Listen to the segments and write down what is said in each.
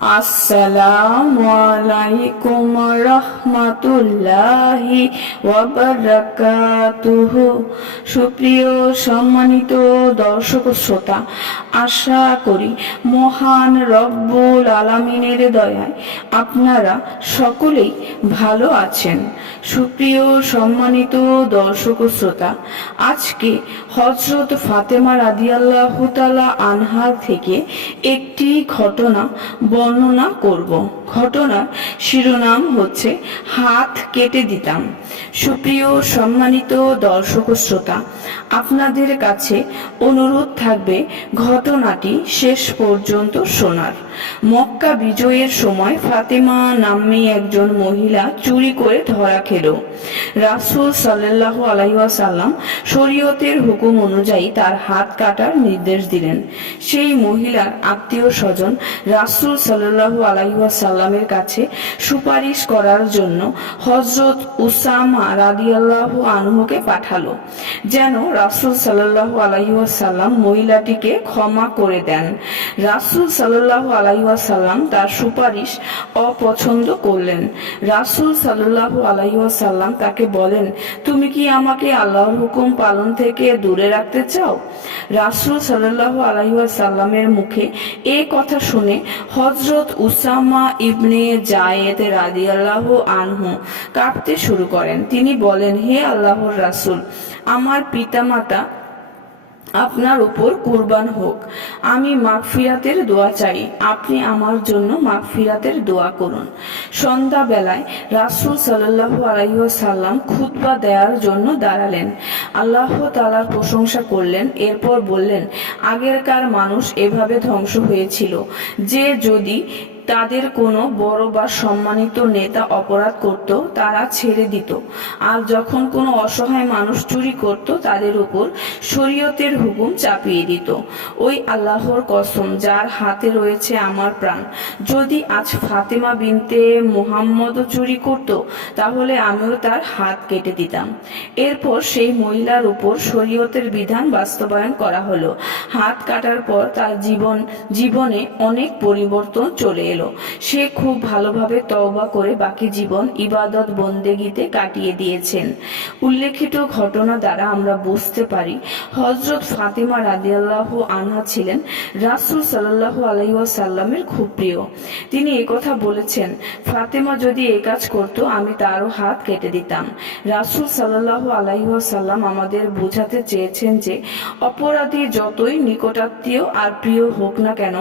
আসসালামু আলাইকুম রহমাতুল্লাহি ওয়া বারাকাতুহু। সুপ্রিয় সম্মানিত দর্শক শ্রোতা, আশা করি মহান রব্বুল আলামিনের দয়ায় আপনারা সকলেই ভালো আছেন। সুপ্রিয় সম্মানিত দর্শক শ্রোতা, আজকে হযরত ফাতেমা রাদিয়াল্লাহু তাআলা আনহা থেকে একটি ঘটনা বর্ণনা করব। ঘটনার শিরোনাম হচ্ছে হাত কেটে দিতাম। সুপ্রিয় সম্মানিত দর্শক শ্রোতা, আপনাদের কাছে অনুরোধ থাকবে ঘটনাটি শেষ পর্যন্ত শোনার। মক্কা বিজয়ের সময় ফাতেমা নাম্নী একজন মহিলা চুরি করে ধরা খেল। রাসূল সাল্লাল্লাহু আলাইহি ওয়াসাল্লাম শরীয়তের হুকুম অনুযায়ী তার হাত কাটার নির্দেশ দিলেন। সেই মহিলার আত্মীয় স্বজন রাসূল সাল্লাল্লাহু আলাইহি ওয়াসাল্লামের কাছে সুপারিশ করার জন্য হযরত উসামা রাদিয়াল্লাহু আনহুকে পাঠালো, যেন রাসূল সাল্লাল্লাহু আলাইহি ওয়াসাল্লাম মহিলাটিকে ক্ষমা করে দেন। রাসূল সাল্লাল্লাহু আলাইহি ওয়াসাল্লাম তার সুপারিশ অপছন্দ করলেন। রাসূল সাল্লাল্লাহু আলাইহি ওয়াসাল্লাম তাকে বলেন, তুমি কি আমাকে আল্লাহর হুকুম পালন থেকে দূরে রাখতে চাও? রাসূল সাল্লাল্লাহু আলাইহি ওয়াসাল্লামের মুখে এই কথা শুনে হযরত উসামা ইবনে যায়েদ রাদিয়াল্লাহু আনহু কাঁপতে শুরু করেন। তিনি বলেন, হে আল্লাহর রাসূল, আমার পিতামাতা আপনার উপর কুরবান হোক। আমি মাগফিরাতের দোয়া চাই, আপনি আমার জন্য মাগফিরাতের দোয়া করুন। সন্ধ্যা বেলায় রাসূল সাল্লাল্লাহু আলাইহি ওয়াসাল্লাম খুতবা দেওয়ার জন্য দাঁড়ালেন। আল্লাহ তাআলার প্রশংসা করলেন। এরপর বললেন, আগেরকার মানুষ এভাবে ধ্বংস হয়েছিল যে যদি তাদের কোনো বড় বা সম্মানিত নেতা অপরাধ করত তারা ছেড়ে দিত, আর যখন কোনো অসহায় মানুষ চুরি করত তাদের উপর শরীয়তের হুকুম চাপিয়ে দিত। ওই আল্লাহর কসম যার হাতে রয়েছে আমার প্রাণ, যদি আজ ফাতেমা বিনতে মুহাম্মদও চুরি করত তাহলে আমিও তার হাত কেটে দিতাম। এরপর সেই মহিলার উপর শরীয়তের বিধান বাস্তবায়ন করা হলো। হাত কাটার পর তার জীবনে অনেক পরিবর্তন চলে এলো। সে খুব ভালোভাবে তওবা করে বাকি জীবন ইবাদত বন্দেগীতে কাটিয়ে দিয়েছেন। উল্লেখিত ঘটনা দ্বারা আমরা বুঝতে পারি হযরত ফাতেমা রাদিয়াল্লাহু আনহা ছিলেন রাসূল সাল্লাল্লাহু আলাইহি ওয়াসাল্লামের খুব প্রিয়। তিনি একথা বলেছেন, ফাতেমা যদি এই কাজ করত আমি তারও হাত কেটে দিতাম। রাসূল সাল্লাল্লাহু আলাইহি ওয়াসাল্লাম আমাদের বোঝাতে চেয়েছেন যে অপরাধী যতই নিকটাত্মীয় আর প্রিয় হোক না কেন,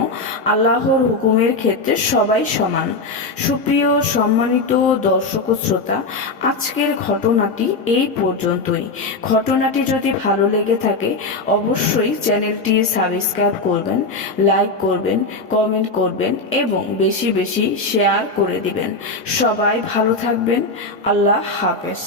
আল্লাহর হুকুমের ক্ষেত্রে সবাই সমান। সুপ্রিয় সম্মানিত দর্শক শ্রোতা, আজকের ঘটনাটি এই পর্যন্তই। ঘটনাটি যদি ভালো লেগে থাকে অবশ্যই চ্যানেলটি সাবস্ক্রাইব করবেন, লাইক করবেন, কমেন্ট করবেন এবং বেশি বেশি শেয়ার করে দিবেন। সবাই ভালো থাকবেন। আল্লাহ হাফেজ।